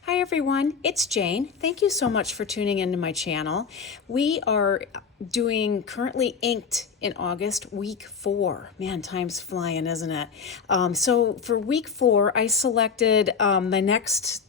Hi everyone, it's Jane. Thank you so much for tuning into my channel. We are doing currently inked in August, week 4. Man, time's flying, isn't it? So for week 4, I selected the next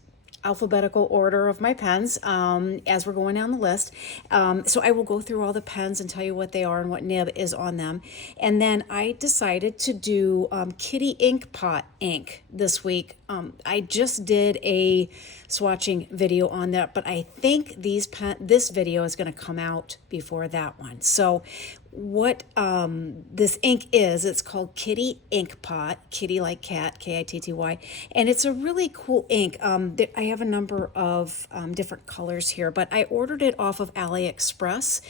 alphabetical order of my pens as we're going down the list. So I will go through all the pens and tell you what they are and what nib is on them. And then I decided to do Kitty Ink Pot ink this week. I just did a swatching video on that, but I think this video is going to come out before that one. So what this ink is, it's called Kitty Ink Pot, kitty like cat, Kitty, and it's a really cool ink. I have a number of different colors here, but I ordered it off of AliExpress,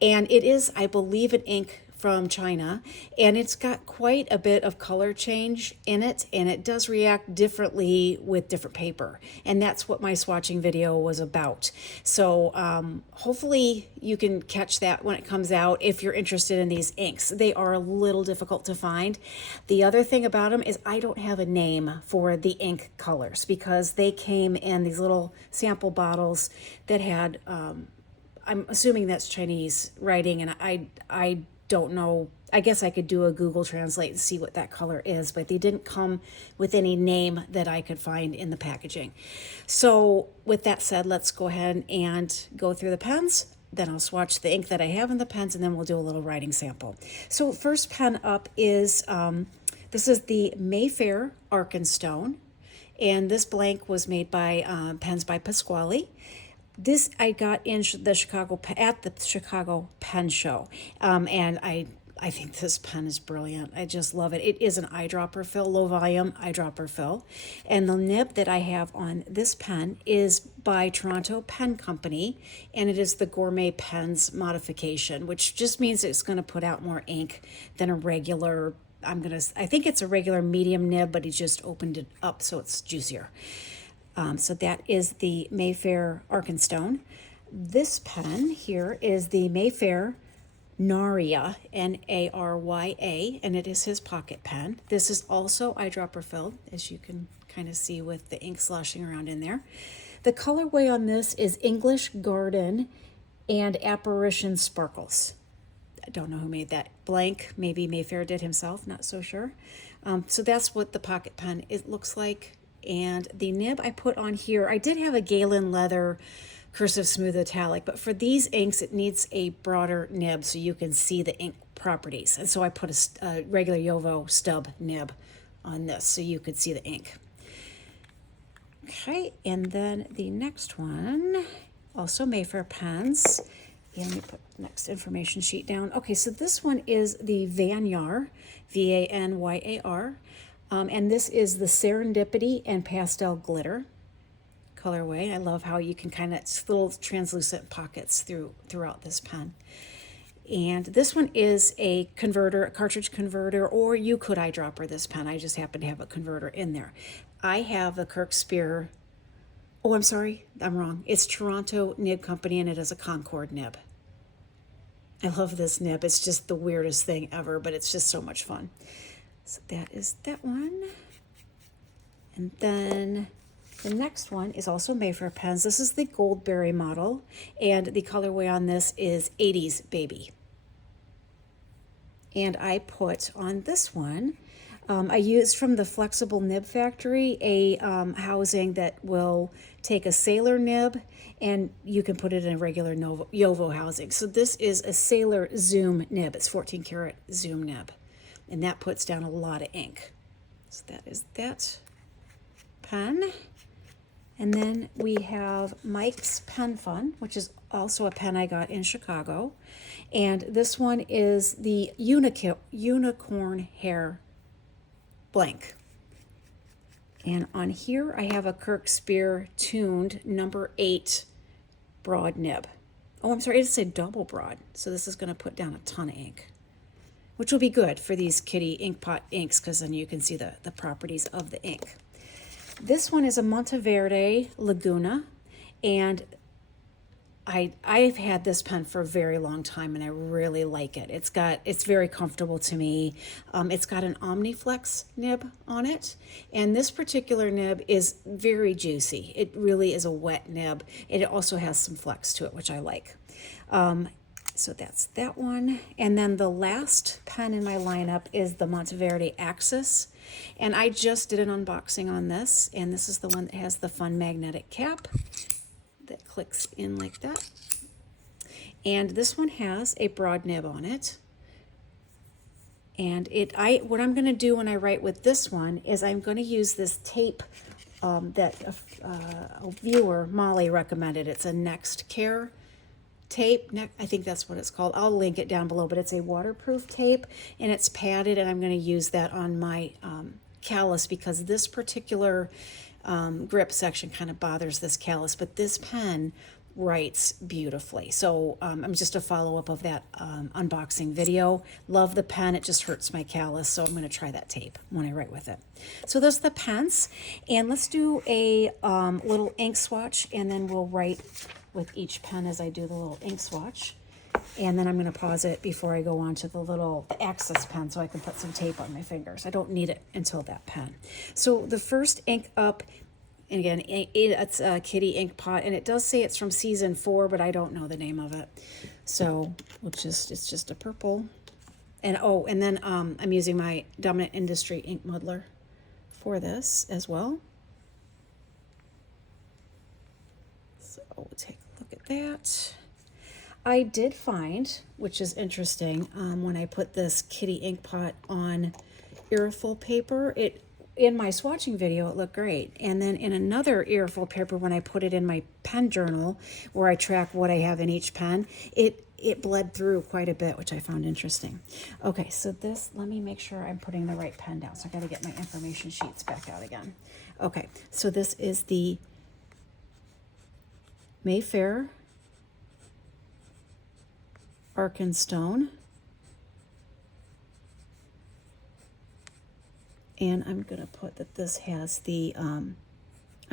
and it is, I believe, an ink from China, and it's got quite a bit of color change in it, and it does react differently with different paper, and that's what my swatching video was about. So hopefully you can catch that when it comes out if you're interested in these inks. They are a little difficult to find. The other thing about them is I don't have a name for the ink colors because they came in these little sample bottles that had I'm assuming that's Chinese writing, and I don't know. I guess I could do a Google Translate and see what that color is, but they didn't come with any name that I could find in the packaging. So with that said, let's go ahead and go through the pens. Then I'll swatch the ink that I have in the pens, and then we'll do a little writing sample. So first pen up is, this is the Mayfair Arkenstone, and this blank was made by Pens by Pasquale. This I got in the Chicago Pen Show, and I think this pen is brilliant. I just love it. It is an eyedropper fill, low volume eyedropper fill, and the nib that I have on this pen is by Toronto Pen Company, and it is the Gourmet Pens modification, which just means it's going to put out more ink than a regular. I think it's a regular medium nib, but he just opened it up so it's juicier. So that is the Mayfair Arkenstone. This pen here is the Mayfair Narya, Narya, and it is his pocket pen. This is also eyedropper filled, as you can kind of see with the ink sloshing around in there. The colorway on this is English Garden and Apparition Sparkles. I don't know who made that blank. Maybe Mayfair did himself, not so sure. So that's what the pocket pen looks like. And the nib I put on here, I did have a Galen leather cursive smooth italic, but for these inks it needs a broader nib so you can see the ink properties. And so I put a regular Yovo stub nib on this so you could see the ink. Okay, and then the next one, also Mayfair pens. And let me put the next information sheet down. Okay, so this one is the Vanyar, Vanyar. And this is the Serendipity and Pastel Glitter colorway. I love how you can kind of, it's little translucent pockets throughout this pen. And this one is a converter, a cartridge converter, or you could eyedropper this pen. I just happen to have a converter in there. I have a Kirk Spear. Oh, I'm sorry, I'm wrong. It's Toronto Nib Company, and it is a Concord nib. I love this nib. It's just the weirdest thing ever, but it's just so much fun. So that is that one. And then the next one is also Mayfair pens. This is the Goldberry model, and the colorway on this is 80s Baby. And I put on this one, I used from the Flexible Nib Factory a housing that will take a Sailor nib, and you can put it in a regular Yovo housing. So this is a Sailor Zoom nib. It's 14 karat Zoom nib. And that puts down a lot of ink. So that is that pen. And then we have Mike's Pen Fun, which is also a pen I got in Chicago. And this one is the Unicorn Hair blank. And on here I have a Kirk Spear tuned number 8 broad nib. Oh, I'm sorry, it said double broad. So this is going to put down a ton of ink, which will be good for these Kitty Ink Pot inks because then you can see the properties of the ink. This one is a Monteverde Laguna, and I've had this pen for a very long time and I really like it. It's very comfortable to me. It's got an Omniflex nib on it, and this particular nib is very juicy. It really is a wet nib. It also has some flex to it, which I like. So that's that one. And then the last pen in my lineup is the Monteverde Axis. And I just did an unboxing on this, and this is the one that has the fun magnetic cap that clicks in like that. And this one has a broad nib on it. And what I'm going to do when I write with this one is I'm going to use this tape that a viewer, Molly, recommended. It's a Next Care tape. I think that's what it's called. I'll link it down below, but it's a waterproof tape and it's padded, and I'm going to use that on my callus because this particular grip section kind of bothers this callus, but this pen writes beautifully. So I'm just a follow-up of that unboxing video. Love the pen. It just hurts my callus, so I'm going to try that tape when I write with it. So those are the pens, and let's do a little ink swatch, and then we'll write with each pen as I do the little ink swatch. And then I'm going to pause it before I go on to the Axis pen so I can put some tape on my fingers. I don't need it until that pen. So the first ink up, and again, it's a Kitty ink pot, and it does say it's from season 4, but I don't know the name of it. So it's just a purple. And oh, and then I'm using my Dominant Industry ink muddler for this as well. So we'll take a look at that. I did find, which is interesting, when I put this Kitty ink pot on aerosol paper, in my swatching video, it looked great. And then in another aerosol paper, when I put it in my pen journal, where I track what I have in each pen, it bled through quite a bit, which I found interesting. Okay, so this, let me make sure I'm putting the right pen down. So I gotta get my information sheets back out again. Okay, so this is the Mayfair Arkenstone. And I'm going to put that this has the, I'm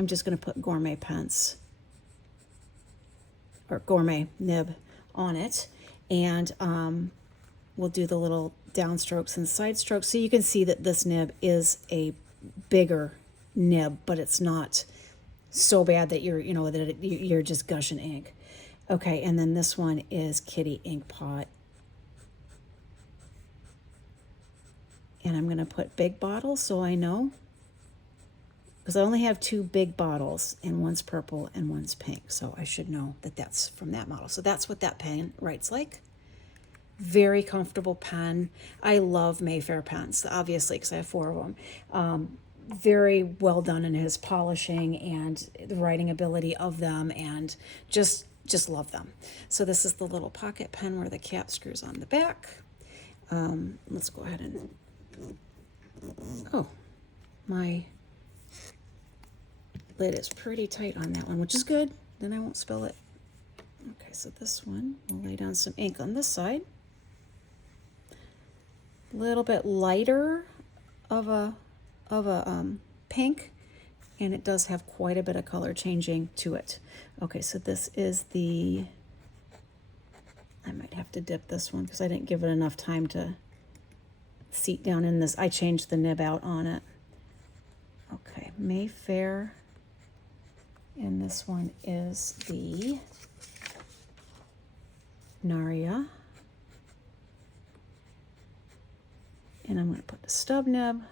just going to put Gourmet Pence, or Gourmet nib on it. And we'll do the little downstrokes and side strokes. So you can see that this nib is a bigger nib, but it's not so bad that you're just gushing ink. Okay, and then this one is Kitty ink pot. And I'm going to put big bottles so I know, because I only have 2 big bottles, and one's purple and one's pink. So I should know that that's from that model. So that's what that pen writes like. Very comfortable pen. I love Mayfair pens, obviously, because I have 4 of them. Very well done in his polishing and the writing ability of them, and just love them. So this is the little pocket pen where the cap screws on the back. Let's go ahead and, oh, my lid is pretty tight on that one, which is good. Then I won't spill it. Okay, so this one, we'll lay down some ink on this side. A little bit lighter of a pink, and it does have quite a bit of color changing to it. Okay, so this is the, I might have to dip this one because I didn't give it enough time to seat down in this. I changed the nib out on it. Okay, Mayfair, and this one is the Naria. And I'm going to put the stub nib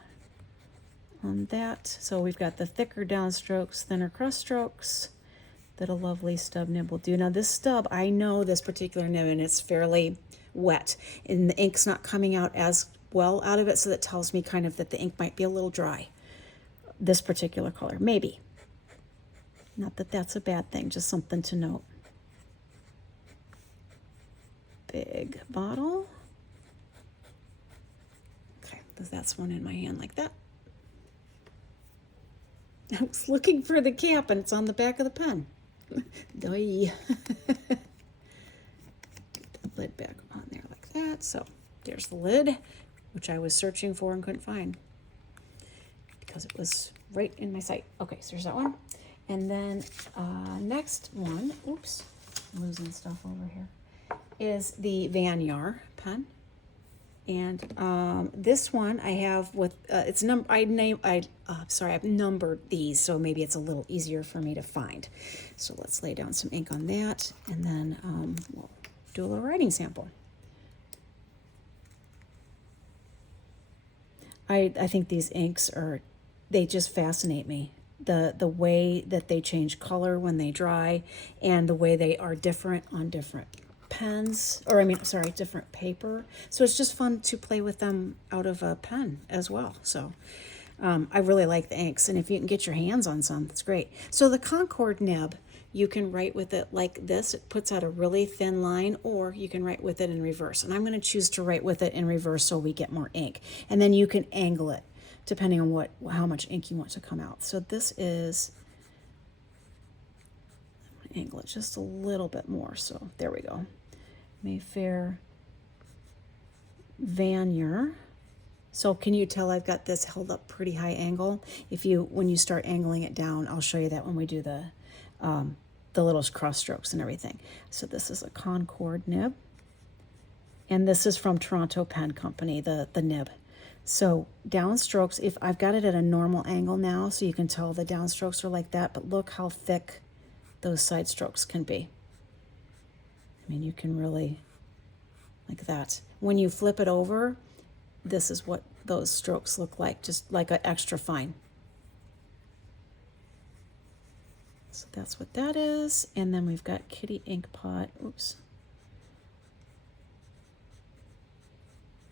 on that. So we've got the thicker downstrokes, thinner cross strokes that a lovely stub nib will do. Now this stub, I know this particular nib, and it's fairly wet, and the ink's not coming out as well out of it, so that tells me kind of that the ink might be a little dry. This particular color, maybe. Not that that's a bad thing, just something to note. Big bottle. Okay, that's one in my hand like that. I was looking for the cap, and it's on the back of the pen. Get the lid back on there like that. So there's the lid, which I was searching for and couldn't find because it was right in my sight. Okay, so there's that one. And then next one, oops, losing stuff over here, is the Vanyar pen. And this one I have with it's I've numbered these, so maybe it's a little easier for me to find. So let's lay down some ink on that, and then we'll do a little writing sample. I think these inks they just fascinate me. The way that they change color when they dry, and the way they are different on different pens, or different paper. So it's just fun to play with them out of a pen as well. So I really like the inks, and if you can get your hands on some, that's great. So the Concord nib, you can write with it like this. It puts out a really thin line, or you can write with it in reverse. And I'm going to choose to write with it in reverse so we get more ink. And then you can angle it depending on how much ink you want to come out. So this is, I'm going to angle it just a little bit more. So there we go. Mayfair Vanyar. So can you tell I've got this held up pretty high angle? When you start angling it down, I'll show you that when we do the little cross strokes and everything. So this is a Concord nib, and this is from Toronto Pen Company, the nib. So downstrokes, if I've got it at a normal angle now, so you can tell the downstrokes are like that, but look how thick those side strokes can be. I mean, you can really, like that. When you flip it over, this is what those strokes look like, just like an extra fine. So that's what that is. And then we've got Kitty Ink Pot. Oops.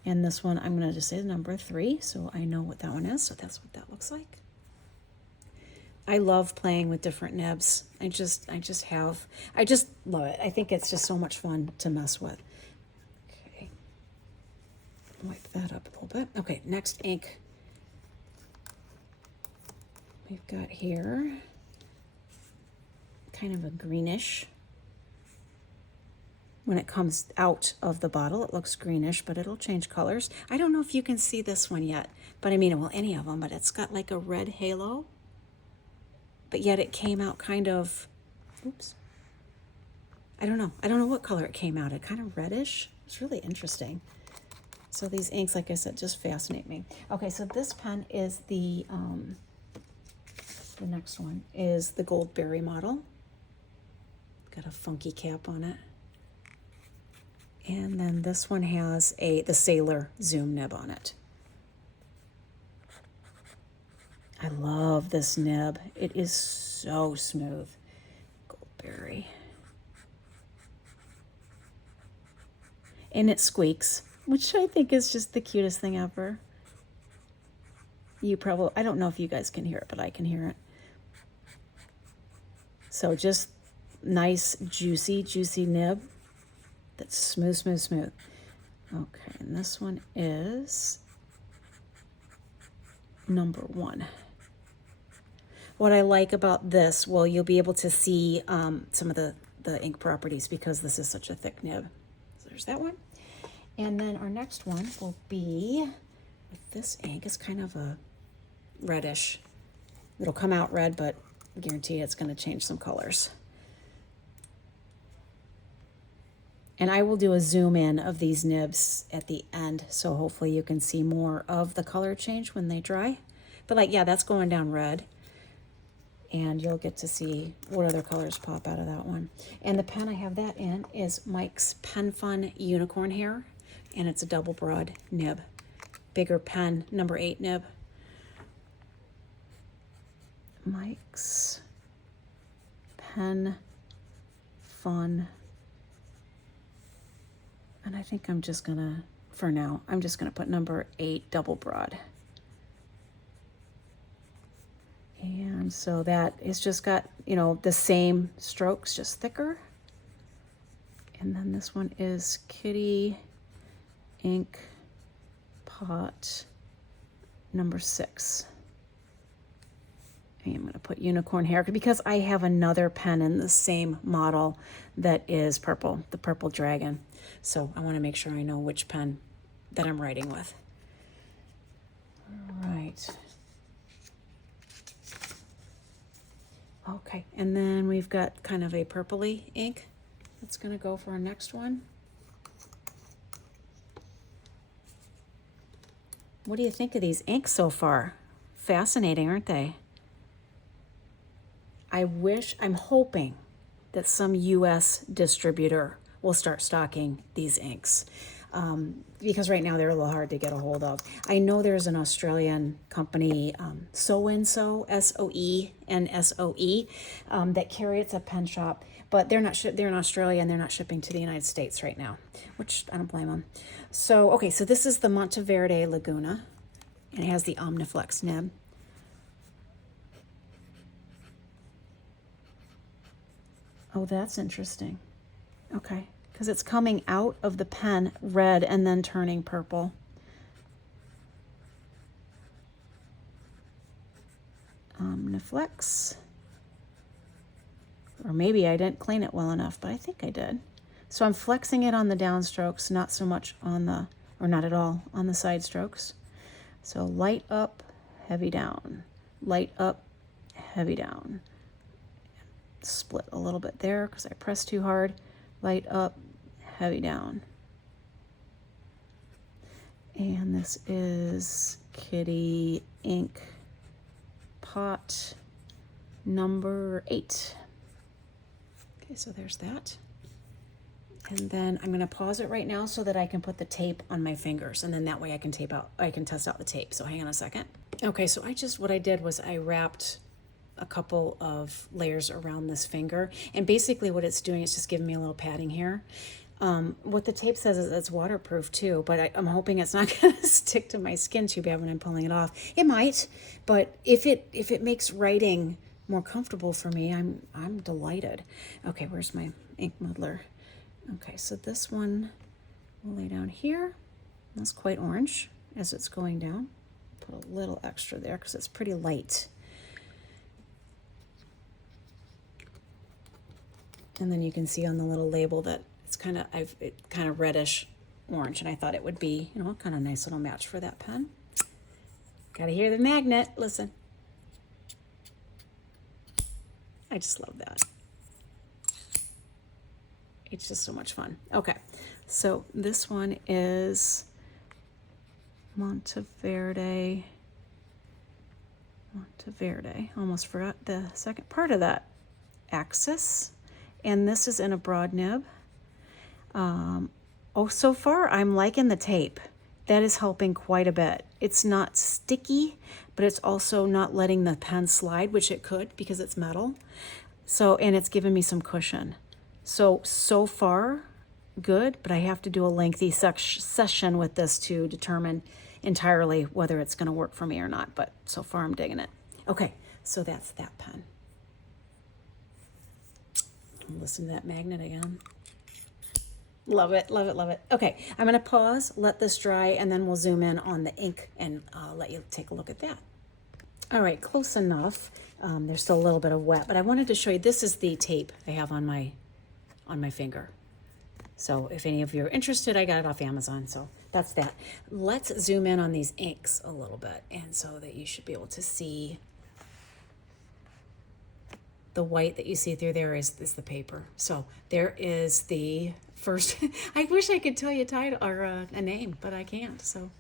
And this one, I'm going to just say number 3, so I know what that one is. So that's what that looks like. I love playing with different nibs. I just love it. I think it's just so much fun to mess with. Okay. Wipe that up a little bit. Okay, next ink. We've got here kind of a greenish. When it comes out of the bottle, it looks greenish, but it'll change colors. I don't know if you can see this one yet, but I mean, well, any of them, but it's got like a red halo, but yet it came out kind of, oops. I don't know what color it came out. It kind of reddish. It's really interesting. So these inks, like I said, just fascinate me. Okay, so this pen is the next one is the Goldberry model. Got a funky cap on it. And then this one has the Sailor Zoom nib on it. I love this nib. It is so smooth. Goldberry. And it squeaks, which I think is just the cutest thing ever. I don't know if you guys can hear it, but I can hear it. So just nice, juicy nib. That's smooth, smooth, smooth. Okay, and this one is number 1. What I like about this, well, you'll be able to see some of the ink properties because this is such a thick nib. So there's that one. And then our next one will be, with this ink, it's kind of a reddish. It'll come out red, but I guarantee it's going to change some colors. And I will do a zoom in of these nibs at the end, so hopefully you can see more of the color change when they dry. But like, yeah, that's going down red. And you'll get to see what other colors pop out of that one. And the pen I have that in is Mike's Pen Fun Unicorn Hair, and it's a double broad nib. Bigger pen, number 8 nib. Mike's Pen Fun. And I think I'm just gonna, for now, I'm just gonna put number 8 double broad. And so that is just got, the same strokes, just thicker. And then this one is Kitty Ink Pot number 6. I'm going to put unicorn hair because I have another pen in the same model that is purple, the purple dragon. So I want to make sure I know which pen that I'm writing with. All right. Okay, and then we've got kind of a purpley ink. that's going to go for our next one. What do you think of these inks so far? Fascinating, aren't they? I'm hoping that some US distributor will start stocking these inks, because right now they're a little hard to get a hold of. I know there's an Australian company, Soe and Soe, Soe and Soe, that carry, it's a pen shop, but they're in Australia and they're not shipping to the United States right now, which I don't blame them. So, okay, so this is the Monteverde Laguna, and it has the Omniflex nib. Oh, that's interesting. Okay, because it's coming out of the pen red and then turning purple. Omniflex. Or maybe I didn't clean it well enough, but I think I did. So I'm flexing it on the downstrokes, not so much on the, or not at all, on the side strokes. So light up, heavy down. Light up, heavy down. Split a little bit there because I pressed too hard. Light up, heavy down. And this is Kitty Ink Pot number 8. Okay, so there's that. And then I'm going to pause it right now so that I can put the tape on my fingers, and then that way I can test out the tape. So hang on a second. Okay, so what I did was I wrapped a couple of layers around this finger, and basically what it's doing is just giving me a little padding here. What the tape says is it's waterproof too, but I'm hoping it's not going to stick to my skin too bad when I'm pulling it off. It might, but if it makes writing more comfortable for me, I'm delighted. Okay, where's my ink muddler? Okay, so this one will lay down here. That's quite orange as it's going down. Put a little extra there because it's pretty light. And then you can see on the little label that it's kind of reddish orange, and I thought it would be, kind of nice little match for that pen. Gotta hear the magnet. Listen. I just love that. It's just so much fun. Okay, so this one is Monteverde. Almost forgot the second part of that. Axis. And this is in a broad nib. So far I'm liking the tape. That is helping quite a bit. It's not sticky, but it's also not letting the pen slide, which it could because it's metal. And it's giving me some cushion. So far, good, but I have to do a lengthy session with this to determine entirely whether it's going to work for me or not, but so far I'm digging it. Okay, so that's that pen. Listen to that magnet again. Love it, love it, love it. Okay, I'm going to pause, let this dry, and then we'll zoom in on the ink and let you take a look at that. All right, close enough. There's still a little bit of wet, but I wanted to show you, this is the tape I have on my finger. So if any of you are interested, I got it off Amazon, so that's that. Let's zoom in on these inks a little bit, and so that you should be able to see the white that you see through there is the paper. So there is the first, I wish I could tell you a title or a name, but I can't. So,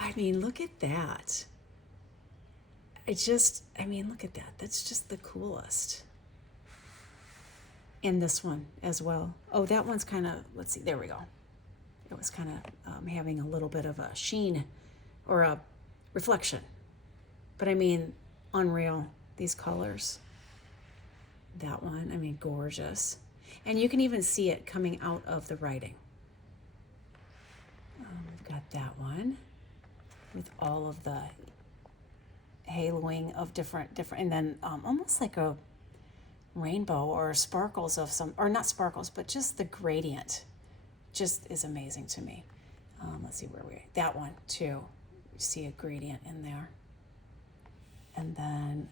I mean, look at that. Look at that. That's just the coolest. And this one as well. Oh, that one's kind of, let's see, there we go. It was kind of having a little bit of a sheen or a reflection. But I mean, unreal, these colors. That one, gorgeous. And you can even see it coming out of the writing. We've got that one with all of the haloing of different, and then almost like a rainbow or sparkles of some, or not sparkles, but just the gradient just is amazing to me. Let's see where that one too. You see a gradient in there. And then,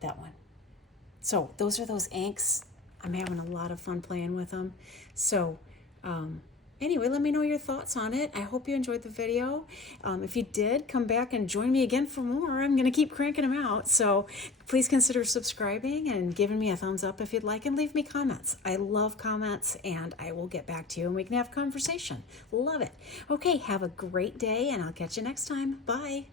that one. So those are those inks. I'm having a lot of fun playing with them. So Anyway, let me know your thoughts on it. I hope you enjoyed the video. If you did, come back and join me again for more. I'm going to keep cranking them out. So please consider subscribing and giving me a thumbs up if you'd like, and leave me comments. I love comments, and I will get back to you and we can have a conversation. Love it. Okay, have a great day, and I'll catch you next time. Bye.